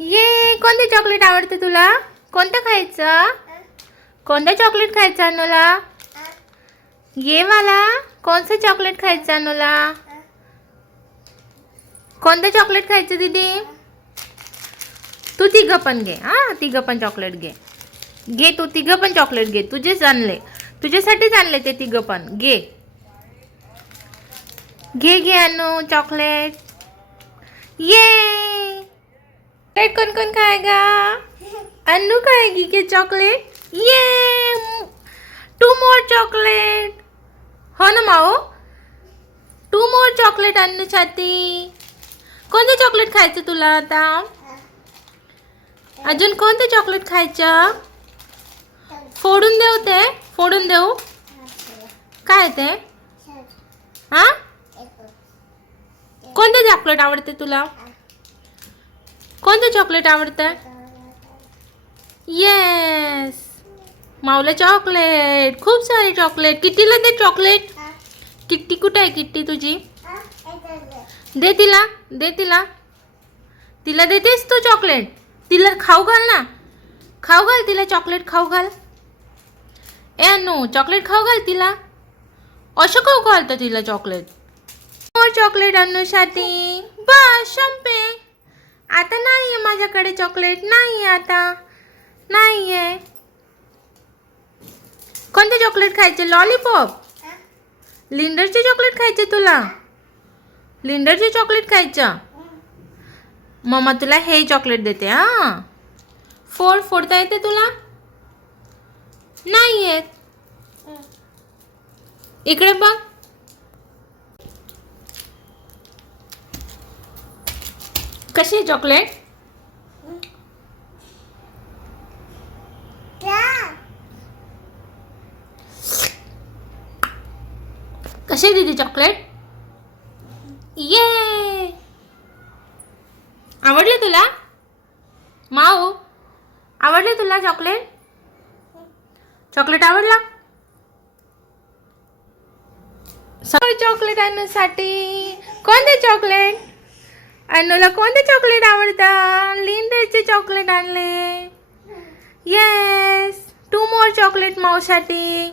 ये कोणते चॉकलेट आवडते तुला? कोणतं खायचं? कोणतं चॉकलेट खायचं अनुला? ये वाला कोणतं चॉकलेट खायचं अनुला? कोणतं चॉकलेट खायचं दीदी? तू तिघं पण घे. हां, तिघं पण चॉकलेट घे. घे तू तिघं पण चॉकलेट घे. तुझेच आणले, तुझ्यासाठीच आणले ते तिघं पण. घे घे घे अनु चॉकलेट. ये कोण कोण खाएगा? अनु खाएगी के चॉकलेट? ये 2 more चॉकलेट. हो ना माओ, 2 more चॉकलेट अन्नूसाठी. कोणतं चॉकलेट खायचं तुला आता? अजून कोणतं चॉकलेट खायचं? फोडून देऊ ते? फोडून देऊ? काय ते? हां, कोणतं चॉकलेट आवडते तुला? कोणतं चॉकलेट आवडतं? येस, माऊला चॉकलेट. खूप सारे चॉकलेट. किट्टीला दे चॉकलेट. किट्टी कुठे आहे? किट्टी तुझी दे तिला, दे तिला. तिला देतेस तू चॉकलेट? तिला खाऊ घाल ना, खाऊ घाल तिला चॉकलेट. खाऊ घाल. ए अनु, चॉकलेट खाऊ घाल तिला. असं खाऊ घालतं तिला चॉकलेट. चॉकलेट अन्नूसाठी. बस संपे. आता नाही आहे माझ्याकडे चॉकलेट. नाही आहे आता, नाही आहे. कोणते चॉकलेट खायचे? लॉलीपॉप? लिंडरचे चॉकलेट खायचे तुला? लिंडरचे चॉकलेट खायचं? मम्मा तुला हे चॉकलेट देते. हां, फोडता येते तुला? नाही येत. इकडे बघ. कशी आहे चॉकलेट? कशी आहे दीदी चॉकलेट? ये आवडले तुला? माऊ, आवडले तुला चॉकलेट? चॉकलेट आवडला? चॉकलेट अन्नूसाठी. कोणते चॉकलेट? अन्नूला कोणते चॉकलेट आवडतं? लिंडरचे चॉकलेट आणले. Yes, 2 more chocolate माऊसाठी.